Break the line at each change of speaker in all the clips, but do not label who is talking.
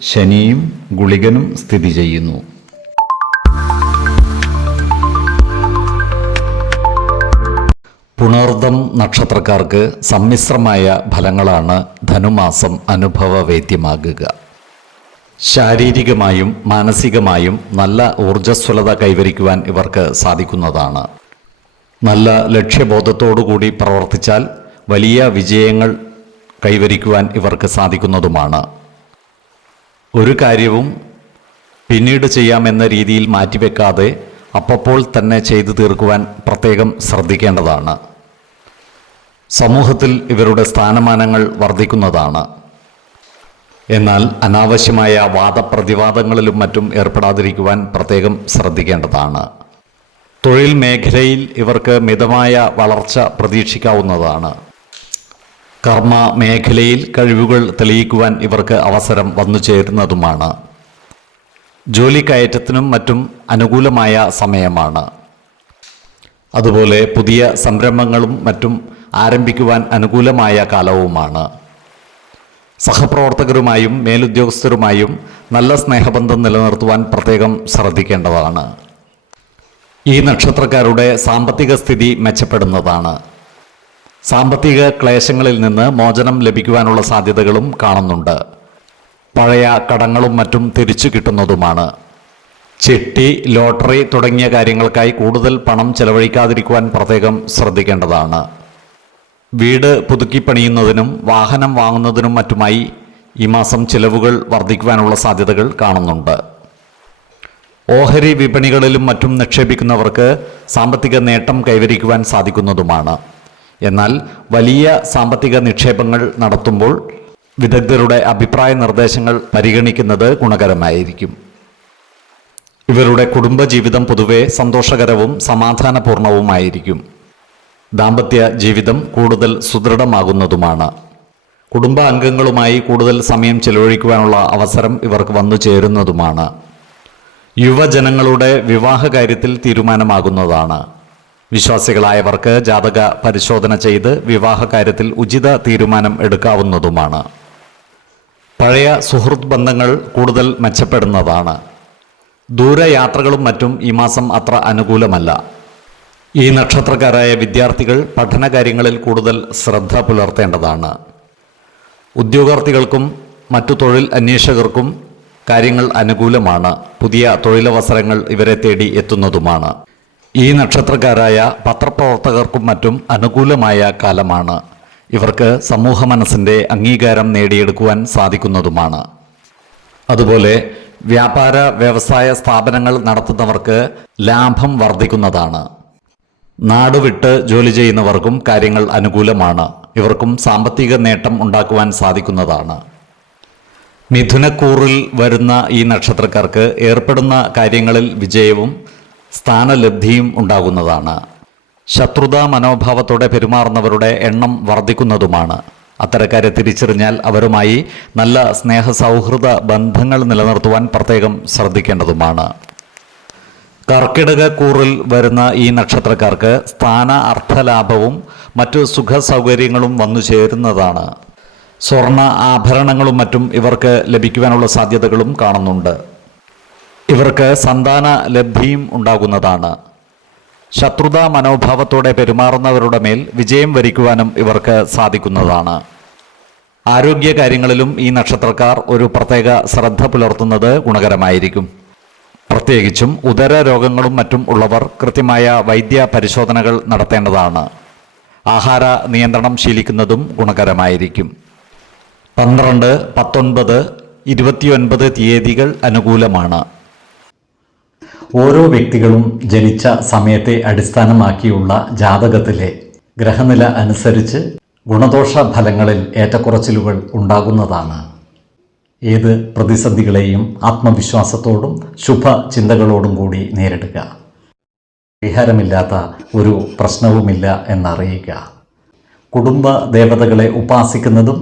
ശനിയും ഗുളികനും സ്ഥിതി ചെയ്യുന്നു. പുണർദം നക്ഷത്രക്കാർക്ക് സമ്മിശ്രമായ ഫലങ്ങളാണ് ധനുമാസം അനുഭവവേദ്യമാകുക. ശാരീരികമായും മാനസികമായും നല്ല ഊർജസ്വലത കൈവരിക്കുവാൻ ഇവർക്ക് സാധിക്കുന്നതാണ്. നല്ല ലക്ഷ്യബോധത്തോടുകൂടി പ്രവർത്തിച്ചാൽ വലിയ വിജയങ്ങൾ കൈവരിക്കുവാൻ ഇവർക്ക് സാധിക്കുന്നതുമാണ്. ഒരു കാര്യവും പിന്നീട് ചെയ്യാമെന്ന രീതിയിൽ മാറ്റിവെക്കാതെ അപ്പപ്പോൾ തന്നെ ചെയ്തു തീർക്കുവാൻ പ്രത്യേകം ശ്രദ്ധിക്കേണ്ടതാണ്. സമൂഹത്തിൽ ഇവരുടെ സ്ഥാനമാനങ്ങൾ വർദ്ധിക്കുന്നതാണ്. എന്നാൽ അനാവശ്യമായ വാദപ്രതിവാദങ്ങളിലും മറ്റും ഏർപ്പെടാതിരിക്കുവാൻ പ്രത്യേകം ശ്രദ്ധിക്കേണ്ടതാണ്. തൊഴിൽ മേഖലയിൽ ഇവർക്ക് മിതമായ വളർച്ച പ്രതീക്ഷിക്കാവുന്നതാണ്. കർമ്മ മേഖലയിൽ കഴിവുകൾ തെളിയിക്കുവാൻ ഇവർക്ക് അവസരം വന്നു ചേരുന്നതുമാണ്. ജോലി കയറ്റത്തിനും മറ്റും അനുകൂലമായ സമയമാണ്. അതുപോലെ പുതിയ സംരംഭങ്ങളും മറ്റും ആരംഭിക്കുവാൻ അനുകൂലമായ കാലവുമാണ്. സഹപ്രവർത്തകരുമായും മേലുദ്യോഗസ്ഥരുമായും നല്ല സ്നേഹബന്ധം നിലനിർത്തുവാൻ പ്രത്യേകം ശ്രദ്ധിക്കേണ്ടതാണ്. ഈ നക്ഷത്രക്കാരുടെ സാമ്പത്തിക സ്ഥിതി മെച്ചപ്പെടുന്നതാണ്. സാമ്പത്തിക ക്ലേശങ്ങളിൽ നിന്ന് മോചനം ലഭിക്കുവാനുള്ള സാധ്യതകളും കാണുന്നുണ്ട്. പഴയ കടങ്ങളും മറ്റും തിരിച്ചു കിട്ടുന്നതുമാണ്. ചിട്ടി ലോട്ടറി തുടങ്ങിയ കാര്യങ്ങൾക്കായി കൂടുതൽ പണം ചെലവഴിക്കാതിരിക്കുവാൻ പ്രത്യേകം ശ്രദ്ധിക്കേണ്ടതാണ്. വീട് പുതുക്കിപ്പണിയുന്നതിനും വാഹനം വാങ്ങുന്നതിനും മറ്റുമായി ഈ മാസം ചിലവുകൾ വർദ്ധിക്കുവാനുള്ള സാധ്യതകൾ കാണുന്നുണ്ട്. ഓഹരി വിപണികളിലും മറ്റും നിക്ഷേപിക്കുന്നവർക്ക് സാമ്പത്തിക നേട്ടം കൈവരിക്കുവാൻ സാധിക്കുന്നതുമാണ്. എന്നാൽ വലിയ സാമ്പത്തിക നിക്ഷേപങ്ങൾ നടത്തുമ്പോൾ വിദഗ്ധരുടെ അഭിപ്രായ നിർദ്ദേശങ്ങൾ പരിഗണിക്കുന്നത് ഗുണകരമായിരിക്കും. ഇവരുടെ കുടുംബജീവിതം പൊതുവെ സന്തോഷകരവും സമാധാനപൂർണവുമായിരിക്കും. ദാമ്പത്യ ജീവിതം കൂടുതൽ സുദൃഢമാകുന്നതുമാണ്. കുടുംബ അംഗങ്ങളുമായി കൂടുതൽ സമയം ചെലവഴിക്കുവാനുള്ള അവസരം ഇവർക്ക് വന്നു ചേരുന്നതുമാണ്. യുവജനങ്ങളുടെ വിവാഹ കാര്യത്തിൽ തീരുമാനമാകുന്നതാണ്. വിശ്വാസികളായവർക്ക് ജാതക പരിശോധന ചെയ്ത് വിവാഹ കാര്യത്തിൽ ഉചിത തീരുമാനം എടുക്കാവുന്നതുമാണ്. പഴയ സുഹൃത്ത് ബന്ധങ്ങൾ കൂടുതൽ മെച്ചപ്പെടുന്നതാണ്. ദൂരയാത്രകളും മറ്റും ഈ മാസം അത്ര അനുകൂലമല്ല. ഈ നക്ഷത്രക്കാരായ വിദ്യാർത്ഥികൾ പഠനകാര്യങ്ങളിൽ കൂടുതൽ ശ്രദ്ധ പുലർത്തേണ്ടതാണ്. ഉദ്യോഗാർത്ഥികൾക്കും മറ്റു തൊഴിൽ അന്വേഷകർക്കും കാര്യങ്ങൾ അനുകൂലമാണ്. പുതിയ തൊഴിലവസരങ്ങൾ ഇവരെ തേടി എത്തുന്നതുമാണ്. ഈ നക്ഷത്രക്കാരായ പത്രപ്രവർത്തകർക്കും മറ്റും അനുകൂലമായ കാലമാണ്. ഇവർക്ക് സമൂഹ മനസ്സിന്റെ അംഗീകാരം നേടിയെടുക്കുവാൻ സാധിക്കുന്നതുമാണ്. അതുപോലെ വ്യാപാര വ്യവസായ സ്ഥാപനങ്ങൾ നടത്തുന്നവർക്ക് ലാഭം വർദ്ധിക്കുന്നതാണ്. നാടുവിട്ട് ജോലി ചെയ്യുന്നവർക്കും കാര്യങ്ങൾ അനുകൂലമാണ്. ഇവർക്കും സാമ്പത്തിക നേട്ടം ഉണ്ടാക്കുവാൻ സാധിക്കുന്നതാണ്. മിഥുനക്കൂറിൽ വരുന്ന ഈ നക്ഷത്രക്കാർക്ക് ഏർപ്പെടുന്ന കാര്യങ്ങളിൽ വിജയവും സ്ഥാനലബ്ധിയും ഉണ്ടാകുന്നതാണ്. ശത്രുതാ മനോഭാവത്തോടെ പെരുമാറുന്നവരുടെ എണ്ണം വർദ്ധിക്കുന്നതുമാണ്. അത്തരക്കാരെ തിരിച്ചറിഞ്ഞാൽ അവരുമായി നല്ല സ്നേഹ സൗഹൃദ ബന്ധങ്ങൾ നിലനിർത്തുവാൻ പ്രത്യേകം ശ്രദ്ധിക്കേണ്ടതുമാണ്. കർക്കിടക കൂറിൽ വരുന്ന ഈ നക്ഷത്രക്കാർക്ക് സ്ഥാന അർത്ഥലാഭവും മറ്റു സുഖ സൗകര്യങ്ങളും വന്നു ചേരുന്നതാണ്. സ്വർണ ആഭരണങ്ങളും മറ്റും ഇവർക്ക് ലഭിക്കുവാനുള്ള സാധ്യതകളും കാണുന്നുണ്ട്. ഇവർക്ക് സന്താന ലബ്ധിയും ഉണ്ടാകുന്നതാണ്. ശത്രുതാ മനോഭാവത്തോടെ പെരുമാറുന്നവരുടെ മേൽ വിജയം വരിക്കുവാനും ഇവർക്ക് സാധിക്കുന്നതാണ്. ആരോഗ്യ കാര്യങ്ങളിലും ഈ നക്ഷത്രക്കാർ ഒരു പ്രത്യേക ശ്രദ്ധ പുലർത്തുന്നത് ഗുണകരമായിരിക്കും. പ്രത്യേകിച്ചും ഉദര രോഗങ്ങളും മറ്റും ഉള്ളവർ കൃത്യമായ വൈദ്യ പരിശോധനകൾ നടത്തേണ്ടതാണ്. ആഹാര നിയന്ത്രണം ശീലിക്കുന്നതും ഗുണകരമായിരിക്കും. പന്ത്രണ്ട് പത്തൊൻപത് ഇരുപത്തിയൊൻപത് തീയതികൾ അനുകൂലമാണ്. ഓരോ വ്യക്തികളും ജനിച്ച സമയത്തെ അടിസ്ഥാനമാക്കിയുള്ള ജാതകത്തിലെ ഗ്രഹനില അനുസരിച്ച് ഗുണദോഷ ഫലങ്ങളിൽ ഏറ്റക്കുറച്ചിലുകൾ ഉണ്ടാകുന്നതാണ്. ഏത് പ്രതിസന്ധികളെയും ആത്മവിശ്വാസത്തോടും ശുഭ ചിന്തകളോടും കൂടി നേരിടുക. പരിഹാരമില്ലാത്ത ഒരു പ്രശ്നവുമില്ല എന്നറിയുക. കുടുംബ ദേവതകളെ ഉപാസിക്കുന്നതും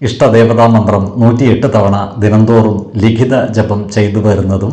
ഇഷ്ടദേവതാ മന്ത്രം നൂറ്റിയെട്ട് തവണ ദിനംതോറും ലിഖിത ജപം ചെയ്തു വരുന്നതും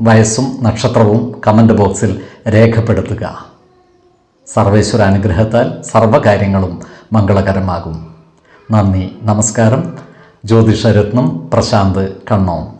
വയസ്സും നക്ഷത്രവും കമന്റ് ബോക്സിൽ രേഖപ്പെടുത്തുക. സർവേശ്വര അനുഗ്രഹത്താൽ സർവകാര്യങ്ങളും മംഗളകരമാകും. നന്ദി നമസ്കാരം. ജ്യോതിഷരത്നം പ്രശാന്ത് കണ്ണോം.